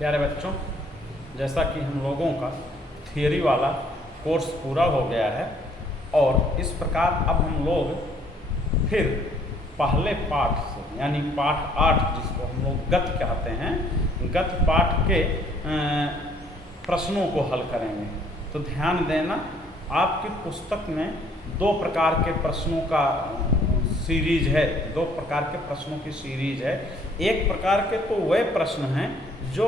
प्यारे बच्चों, जैसा कि हम लोगों का थियरी वाला कोर्स पूरा हो गया है और इस प्रकार अब हम लोग फिर पहले पाठ से यानी पाठ 8 जिसको हम लोग गत कहते हैं, गत पाठ के प्रश्नों को हल करेंगे। तो ध्यान देना, आपकी पुस्तक में 2 प्रकार के प्रश्नों का सीरीज है, 2 प्रकार के प्रश्नों की सीरीज है। एक प्रकार के तो वे प्रश्न हैं जो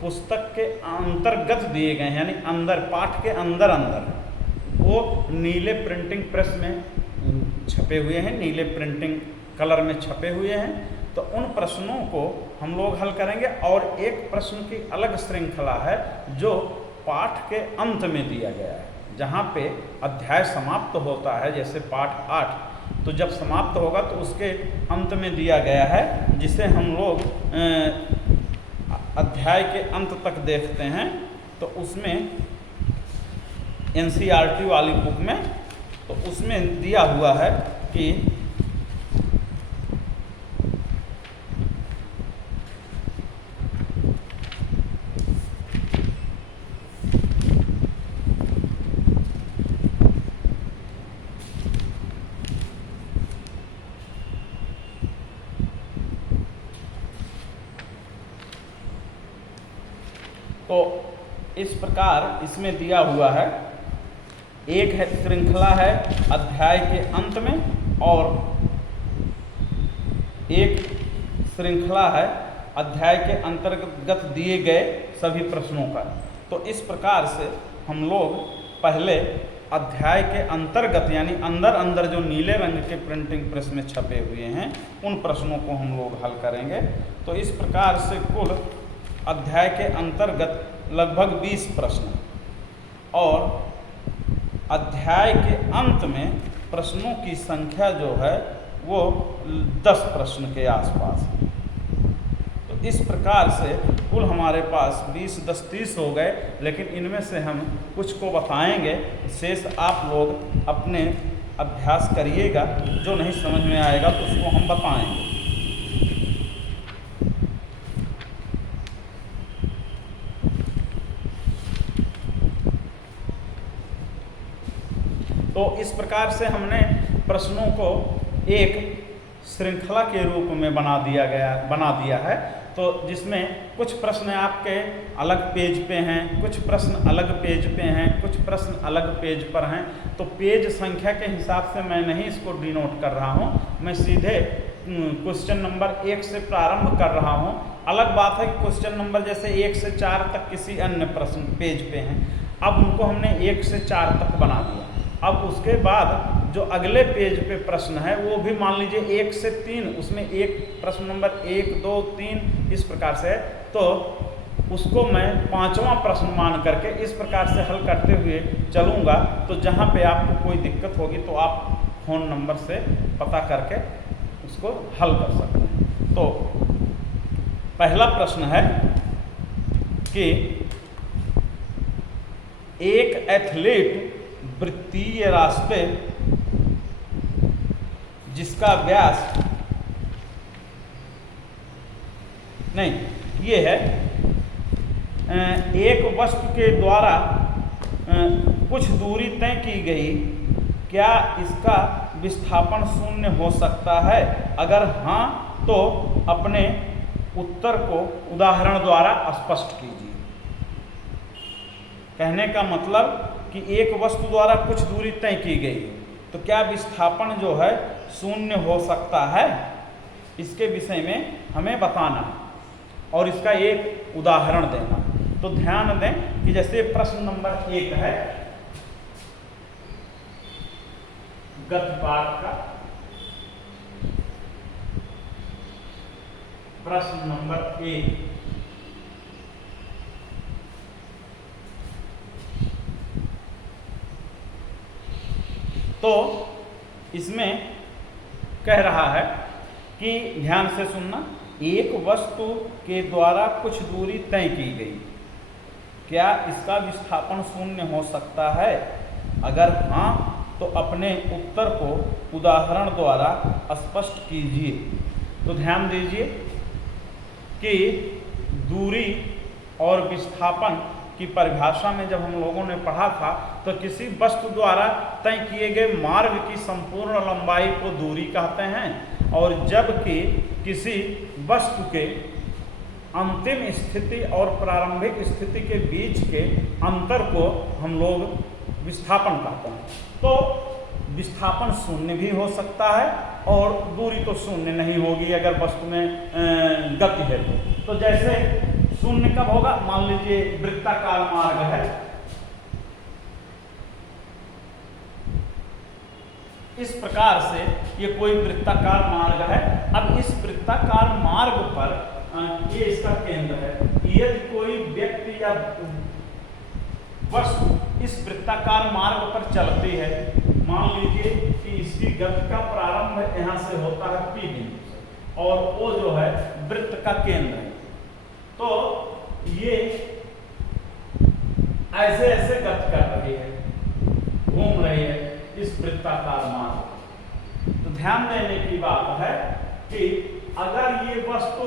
पुस्तक के अंतर्गत दिए गए हैं, यानी अंदर पाठ के अंदर वो नीले प्रिंटिंग प्रेस में छपे हुए हैं, नीले प्रिंटिंग कलर में छपे हुए हैं। तो उन प्रश्नों को हम लोग हल करेंगे। और एक प्रश्न की अलग श्रृंखला है जो पाठ के अंत में दिया गया है, जहाँ पे अध्याय समाप्त होता है, जैसे पाठ 8 तो जब समाप्त होगा तो उसके अंत में दिया गया है, जिसे हम लोग अध्याय के अंत तक देखते हैं। तो उसमें NCERT वाली बुक में तो उसमें दिया हुआ है कि तो इस प्रकार इसमें दिया हुआ है, एक है श्रृंखला है अध्याय के अंत में और एक श्रृंखला है अध्याय के अंतर्गत दिए गए सभी प्रश्नों का। तो इस प्रकार से हम लोग पहले अध्याय के अंतर्गत यानी अंदर जो नीले रंग के प्रिंटिंग प्रेस में छपे हुए हैं उन प्रश्नों को हम लोग हल करेंगे। तो इस प्रकार से कुल अध्याय के अंतर्गत लगभग 20 प्रश्न और अध्याय के अंत में प्रश्नों की संख्या जो है वो 10 प्रश्न के आसपास है। तो इस प्रकार से कुल हमारे पास 20, 10, 30 हो गए, लेकिन इनमें से हम कुछ को बताएंगे, शेष आप लोग अपने अभ्यास करिएगा। जो नहीं समझ में आएगा तो उसको हम बताएंगे। तो इस प्रकार से हमने प्रश्नों को एक श्रृंखला के रूप में बना दिया है। तो जिसमें कुछ प्रश्न आपके अलग पेज पे हैं, कुछ प्रश्न अलग पेज पे हैं, कुछ प्रश्न अलग पेज पर हैं। तो पेज संख्या के हिसाब से मैं नहीं इसको डिनोट कर रहा हूँ, मैं सीधे क्वेश्चन नंबर 1 से प्रारंभ कर रहा हूँ। अलग बात है कि क्वेश्चन नंबर जैसे 1 से 4 तक किसी अन्य प्रश्न पेज पे हैं, अब उनको हमने 1 से 4 तक बना दिया। अब उसके बाद जो अगले पेज पे प्रश्न है वो भी मान लीजिए 1 से 3, उसमें एक प्रश्न नंबर 1, 2, 3 इस प्रकार से है। तो उसको मैं 5वां प्रश्न मान करके इस प्रकार से हल करते हुए चलूँगा। तो जहाँ पे आपको कोई दिक्कत होगी tout आप फ़ोन नंबर से पता करके उसको हल कर सकते हैं। तो पहला प्रश्न है कि एक एथलीट वृत्तीय रास्ते जिसका व्यास नहीं ये है एक वस्तु के द्वारा कुछ दूरी तय की गई, क्या इसका विस्थापन 0 हो सकता है? अगर हाँ तो अपने उत्तर को उदाहरण द्वारा स्पष्ट कीजिए। कहने का मतलब कि एक वस्तु द्वारा कुछ दूरी तय की गई तो क्या विस्थापन जो है 0 हो सकता है, इसके विषय में हमें बताना और इसका एक उदाहरण देना। तो ध्यान दें कि जैसे प्रश्न नंबर 1 है गत पाठ का, प्रश्न नंबर 1 तो इसमें कह रहा है कि ध्यान से सुनना, एक वस्तु के द्वारा कुछ दूरी तय की गई, क्या इसका विस्थापन 0 हो सकता है? अगर हाँ तो अपने उत्तर को उदाहरण द्वारा स्पष्ट कीजिए। तो ध्यान दीजिए कि दूरी और विस्थापन की परिभाषा में जब हम लोगों ने पढ़ा था तो किसी वस्तु द्वारा तय किए गए मार्ग की संपूर्ण लंबाई को दूरी कहते हैं, और जबकि किसी वस्तु के अंतिम स्थिति और प्रारंभिक स्थिति के बीच के अंतर को हम लोग विस्थापन कहते हैं। तो विस्थापन शून्य भी हो सकता है और दूरी तो शून्य नहीं होगी अगर वस्तु में गति है तो जैसे शून्य कब होगा, मान लीजिए वृत्ताकार मार्ग है, इस प्रकार से ये कोई वृत्ताकार मार्ग है। अब इस वृत्ताकार मार्ग पर ये इसका केंद्र है, यदि कोई व्यक्ति या वस्तु इस वृत्ताकार मार्ग पर चलती है, मान लीजिए कि इसकी गति का प्रारंभ यहाँ से होता है P बिंदु से और वो जो है वृत्त का केंद्र है, तो ये ऐसे ऐसे गति कर रही है, घूम रही है इस वृत्ताकार मार्ग। तो ध्यान देने की बात है कि अगर ये वस्तु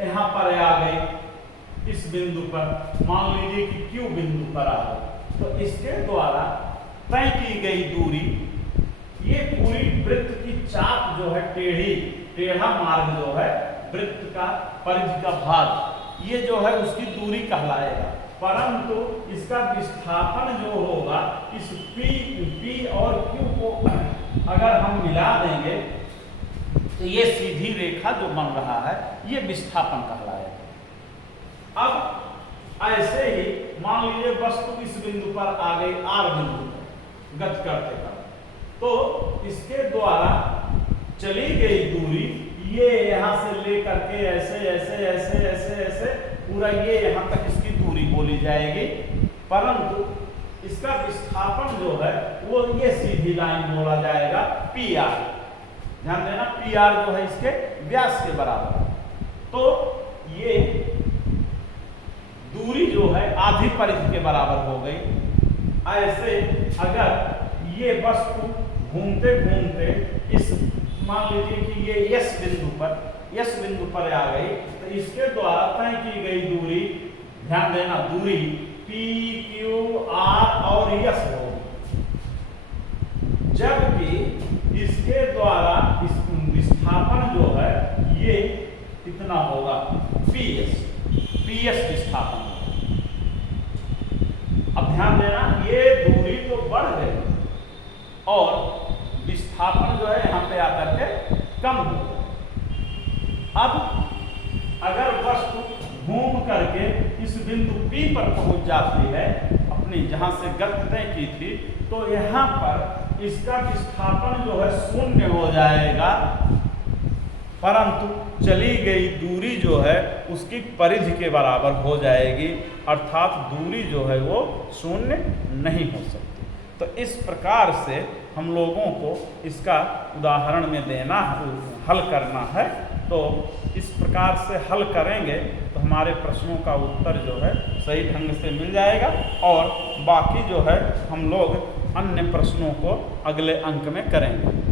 यहाँ पर आ गई इस बिंदु पर, मान लीजिए कि Q बिंदु पर आ गई, तो इसके द्वारा तय की गई दूरी, ये पूरी वृत्त की चाप जो है टेढ़ा मार्ग जो है वृत्त का परिधि का भाग, ये जो है उसकी दूरी कहलाएगा। परंतु इसका विस्थापन जो होगा इस P और Q को अगर हम मिला देंगे तो ये सीधी रेखा जो बन रहा है ये विस्थापन कहलाएगा। अब ऐसे ही मान लीजिए वस्तु इस बिंदु पर आ गई R बिंदु पर गति करते करते, तो इसके द्वारा चली गई दूरी ये यहाँ से लेकर के ऐसे ऐसे ऐसे ऐसे ऐसे पूरा ये यहाँ तक इसकी दूरी बोली जाएगी, परंतु इसका विस्थापन जो है वो ये सीधी लाइन बोला जाएगा PR। ध्यान देना PR जो है इसके व्यास के बराबर है। तो ये दूरी जो है आधी परिधि के बराबर हो गई। ऐसे अगर ये वस्तु घूमते घूमते इस मान लीजिए कि ये S बिंदु पर आ गई, तो इसके द्वारा तय की गई दूरी, ध्यान देना दूरी PQR और S होगी, जबकि इसके द्वारा इस विस्थापन जो है ये कितना होगा PS विस्थापन। अब ध्यान देना ये दूरी तो बढ़ गई और विस्थापन जो है यहाँ पे आकर के कम हो गया। अब अगर वस्तु घूम करके इस बिंदु P पर पहुंच जाती है अपनी जहां से गति तय की थी, तो यहाँ पर इसका विस्थापन जो है शून्य हो जाएगा, परंतु चली गई दूरी जो है उसकी परिधि के बराबर हो जाएगी, अर्थात दूरी जो है वो शून्य नहीं हो सकती। तो इस प्रकार से हम लोगों को इसका उदाहरण में देना हल करना है। तो इस प्रकार से हल करेंगे तो हमारे प्रश्नों का उत्तर जो है सही ढंग से मिल जाएगा, और बाकी जो है हम लोग अन्य प्रश्नों को अगले अंक में करेंगे।